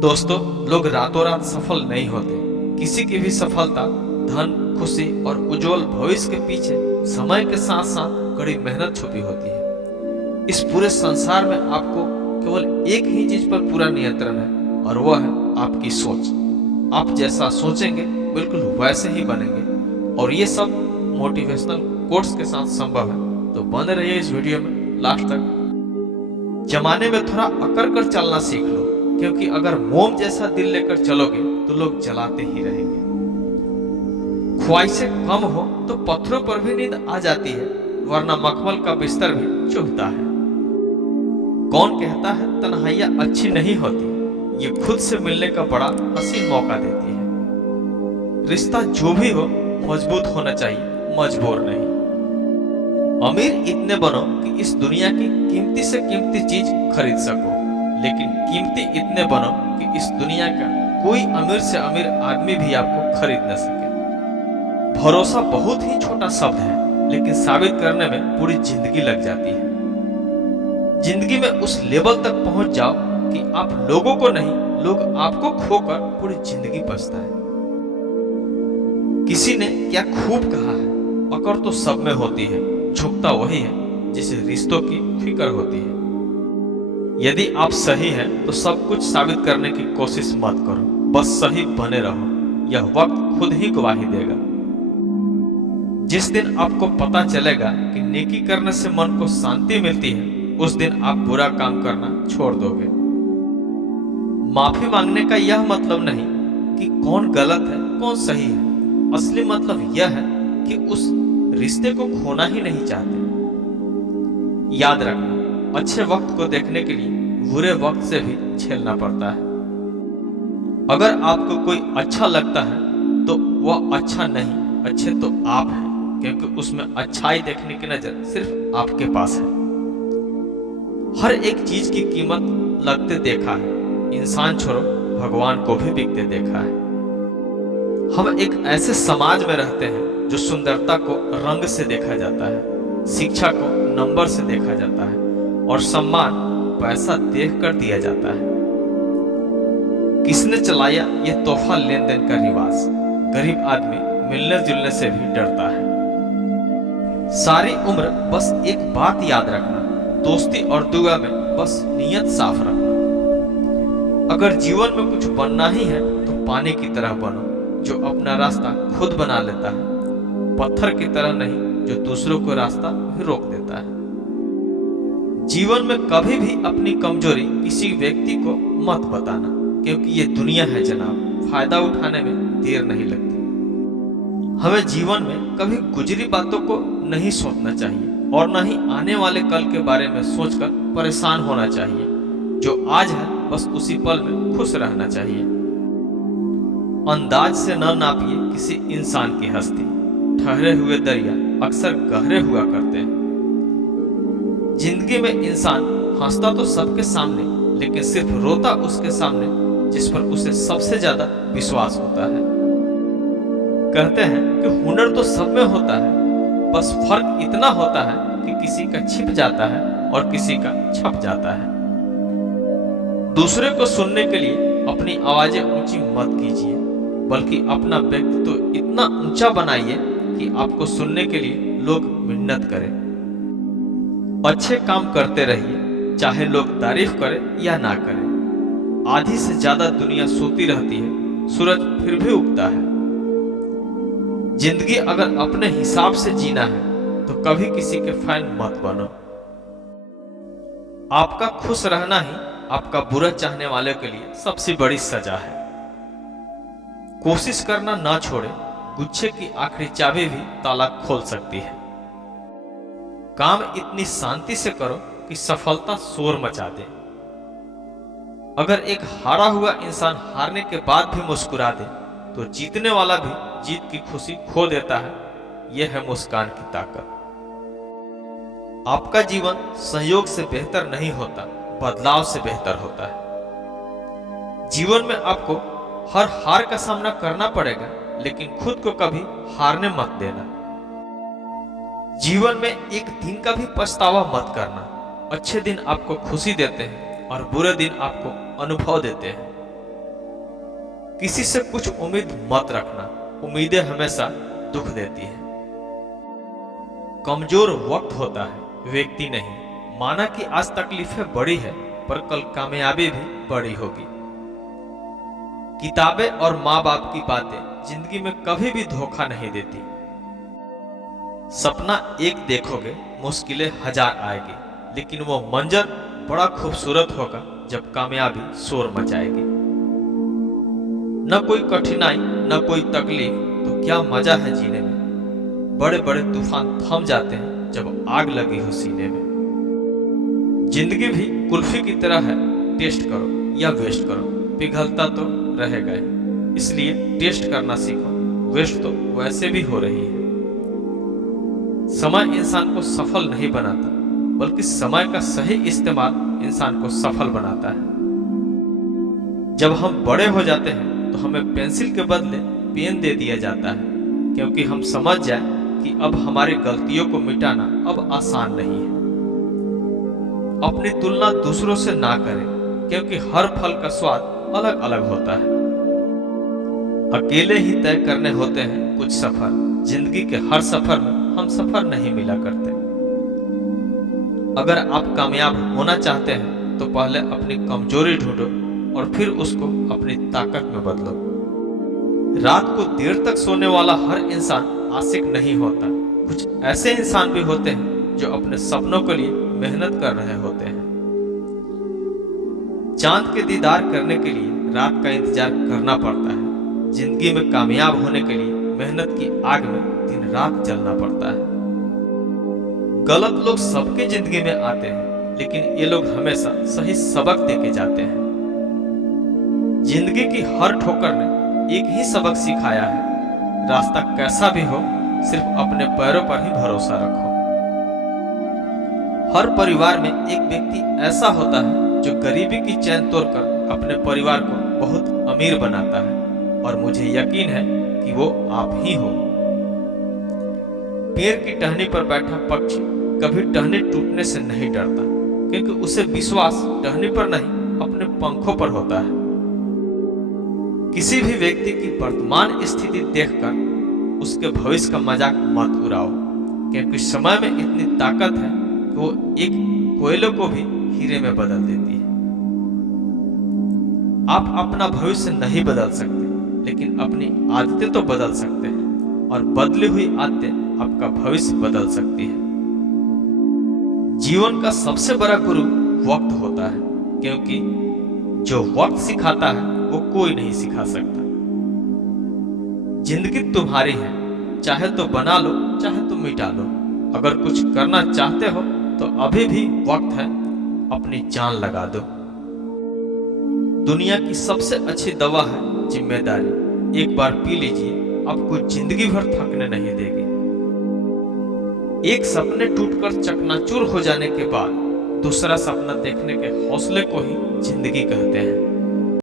दोस्तों, लोग रातों रात सफल नहीं होते। किसी की भी सफलता धन, खुशी और उज्जवल भविष्य के पीछे समय के साथ साथ कड़ी मेहनत छुपी होती है। इस पूरे संसार में आपको केवल एक ही चीज पर पूरा नियंत्रण है और वह है आपकी सोच। आप जैसा सोचेंगे बिल्कुल वैसे ही बनेंगे और ये सब मोटिवेशनल कोट्स के साथ संभव है। तो बने रहिए इस वीडियो में लास्ट तक। जमाने में थोड़ा अकड़ कर चलना सीख लो, क्योंकि अगर मोम जैसा दिल लेकर चलोगे तो लोग जलाते ही रहेंगे। ख्वाहिशें कम हो तो पत्थरों पर भी नींद आ जाती है, वरना मखमल का बिस्तर भी चुभता है। कौन कहता है तन्हाइयां अच्छी नहीं होती? ये खुद से मिलने का बड़ा हसीन मौका देती है। रिश्ता जो भी हो मजबूत होना चाहिए, मजबूर नहीं। अमीर इतने बनो कि इस दुनिया की कीमती से कीमती चीज खरीद सको, लेकिन कीमती इतने बनो कि इस दुनिया का कोई अमीर से अमीर आदमी भी आपको खरीद न सके। भरोसा बहुत ही छोटा शब्द है, लेकिन साबित करने में पूरी जिंदगी लग जाती है। जिंदगी में उस लेवल तक पहुंच जाओ कि आप लोगों को नहीं, लोग आपको खोकर पूरी जिंदगी पछताए। किसी ने क्या खूब कहा है, अकड़ तो सब में होती है, झुकता वही है जिसे रिश्तों की फिक्र होती है। यदि आप सही हैं तो सब कुछ साबित करने की कोशिश मत करो, बस सही बने रहो। यह वक्त खुद ही गवाही देगा। जिस दिन आपको पता चलेगा कि नेकी करने से मन को शांति मिलती है, उस दिन आप बुरा काम करना छोड़ दोगे। माफी मांगने का यह मतलब नहीं कि कौन गलत है कौन सही है। असली मतलब यह है कि उस रिश्ते को खोना ही नहीं चाहते। याद रखना, अच्छे वक्त को देखने के लिए बुरे वक्त से भी झेलना पड़ता है। अगर आपको कोई अच्छा लगता है तो वह अच्छा नहीं, अच्छे तो आप हैं, क्योंकि उसमें अच्छाई देखने की नजर सिर्फ आपके पास है। हर एक चीज की कीमत लगते देखा है, इंसान छोड़ो भगवान को भी बिकते देखा है। हम एक ऐसे समाज में रहते हैं जो सुंदरता को रंग से देखा जाता है, शिक्षा को नंबर से देखा जाता है और सम्मान पैसा देखकर दिया जाता है। किसने चलाया यह तोहफा लेन देन का रिवाज? गरीब आदमी मिलने जुलने से भी डरता है। सारी उम्र बस एक बात याद रखना, दोस्ती और दुआ में बस नियत साफ रखना। अगर जीवन में कुछ बनना ही है तो पानी की तरह बनो, जो अपना रास्ता खुद बना लेता है, पत्थर की तरह नहीं जो दूसरों को रास्ता भी रोक देता है। जीवन में कभी भी अपनी कमजोरी किसी व्यक्ति को मत बताना, क्योंकि ये दुनिया है जनाब, फायदा उठाने में देर नहीं लगती। हमें जीवन में कभी गुजरी बातों को नहीं सोचना चाहिए और न ही आने वाले कल के बारे में सोचकर परेशान होना चाहिए। जो आज है बस उसी पल में खुश रहना चाहिए। अंदाज से न नापिए किसी इंसान की हस्ती, ठहरे हुए दरिया अक्सर गहरे हुआ करते हैं। जिंदगी में इंसान हंसता तो सबके सामने, लेकिन सिर्फ रोता उसके सामने जिस पर उसे सबसे ज्यादा विश्वास होता है। कहते हैं कि हुनर तो सब में होता है, बस फर्क इतना होता है कि किसी का छिप जाता है और किसी का छप जाता है। दूसरे को सुनने के लिए अपनी आवाजें ऊंची मत कीजिए, बल्कि अपना व्यक्तित्व इतना ऊंचा बनाइए कि आपको सुनने के लिए लोग मिन्नत करें। अच्छे काम करते रहिए, चाहे लोग तारीफ करें या ना करें। आधी से ज्यादा दुनिया सोती रहती है, सूरज फिर भी उगता है। जिंदगी अगर अपने हिसाब से जीना है तो कभी किसी के फैन मत बनो। आपका खुश रहना ही आपका बुरा चाहने वाले के लिए सबसे बड़ी सजा है। कोशिश करना ना छोड़े, गुच्छे की आखिरी चाबी भी ताला खोल सकती है। काम इतनी शांति से करो कि सफलता शोर मचा दे। अगर एक हारा हुआ इंसान हारने के बाद भी मुस्कुरा दे तो जीतने वाला भी जीत की खुशी खो देता है। यह है मुस्कान की ताकत। आपका जीवन संयोग से बेहतर नहीं होता, बदलाव से बेहतर होता है। जीवन में आपको हर हार का सामना करना पड़ेगा, लेकिन खुद को कभी हारने मत देना। जीवन में एक दिन का भी पछतावा मत करना। अच्छे दिन आपको खुशी देते हैं और बुरे दिन आपको अनुभव देते हैं। किसी से कुछ उम्मीद मत रखना, उम्मीदें हमेशा दुख देती है। कमजोर वक्त होता है, व्यक्ति नहीं। माना कि आज तकलीफें बड़ी है, पर कल कामयाबी भी बड़ी होगी। किताबें और माँ बाप की बातें जिंदगी में कभी भी धोखा नहीं देती। सपना एक देखोगे, मुश्किलें हजार आएगी, लेकिन वो मंजर बड़ा खूबसूरत होगा जब कामयाबी शोर मचाएगी। न कोई कठिनाई न कोई तकलीफ, तो क्या मजा है जीने में। बड़े बड़े तूफान थम जाते हैं जब आग लगी हो सीने में। जिंदगी भी कुल्फी की तरह है, टेस्ट करो या वेस्ट करो, पिघलता तो रहेगा ही। इसलिए टेस्ट करना सीखो, वेस्ट तो वैसे भी हो रही है। समय इंसान को सफल नहीं बनाता, बल्कि समय का सही इस्तेमाल इंसान को सफल बनाता है। जब हम बड़े हो जाते हैं तो हमें पेंसिल के बदले पेन दे दिया जाता है, क्योंकि हम समझ जाए कि अब हमारी गलतियों को मिटाना अब आसान नहीं है। अपनी तुलना दूसरों से ना करें, क्योंकि हर फल का स्वाद अलग अलग होता है। अकेले ही तय करने होते हैं कुछ सफर, जिंदगी के हर सफर में हम सफर नहीं मिला करते। अगर आप कामयाब होना चाहते हैं तो पहले अपनी कमजोरी ढूंढो और फिर उसको अपनी ताकत में बदलो। रात को देर तक सोने वाला हर इंसान आशिक नहीं होता। कुछ ऐसे इंसान भी होते हैं जो अपने सपनों के लिए मेहनत कर रहे होते हैं। चांद के दीदार करने के लिए रात का इंतजार करना पड़ता है। जिंदगी में कामयाब होने के लिए मेहनत की आग में दिन रात जलना पड़ता है। गलत लोग सबके जिंदगी में आते हैं, लेकिन ये लोग हमेशा सही सबक देके जाते हैं। जिंदगी की हर ठोकर ने एक ही सबक सिखाया है, रास्ता कैसा भी हो, सिर्फ अपने पैरों पर ही भरोसा रखो। हर परिवार में एक व्यक्ति ऐसा होता है जो गरीबी की चैन तोड़कर अपने परिवार को बहुत अमीर बनाता है, और मुझे यकीन है कि वो आप ही हो। पेड़ की टहनी पर बैठा पक्षी कभी टहनी टूटने से नहीं डरता, क्योंकि उसे विश्वास टहनी पर नहीं अपने पंखों पर होता है। किसी भी व्यक्ति की वर्तमान स्थिति देखकर उसके भविष्य का मजाक मत उड़ाओ, क्योंकि समय में इतनी ताकत है कि वो एक कोयले को भी हीरे में बदल देती है। आप अपना भविष्य नहीं बदल सकते, लेकिन अपनी आदतें तो बदल सकते हैं, और बदली हुई आदतें आपका भविष्य बदल सकती है। जीवन का सबसे बड़ा गुरु वक्त होता है, क्योंकि जो वक्त सिखाता है वो कोई नहीं सिखा सकता। जिंदगी तुम्हारी है, चाहे तो बना लो चाहे तो मिटा लो। अगर कुछ करना चाहते हो तो अभी भी वक्त है, अपनी जान लगा दो। दुनिया की सबसे अच्छी दवा है जिम्मेदारी। एक बार पी लीजिए, आपको जिंदगी भर थकने नहीं देगी। एक सपने टूटकर चकनाचूर हो जाने के बाद दूसरा सपना देखने के हौसले को ही जिंदगी कहते हैं।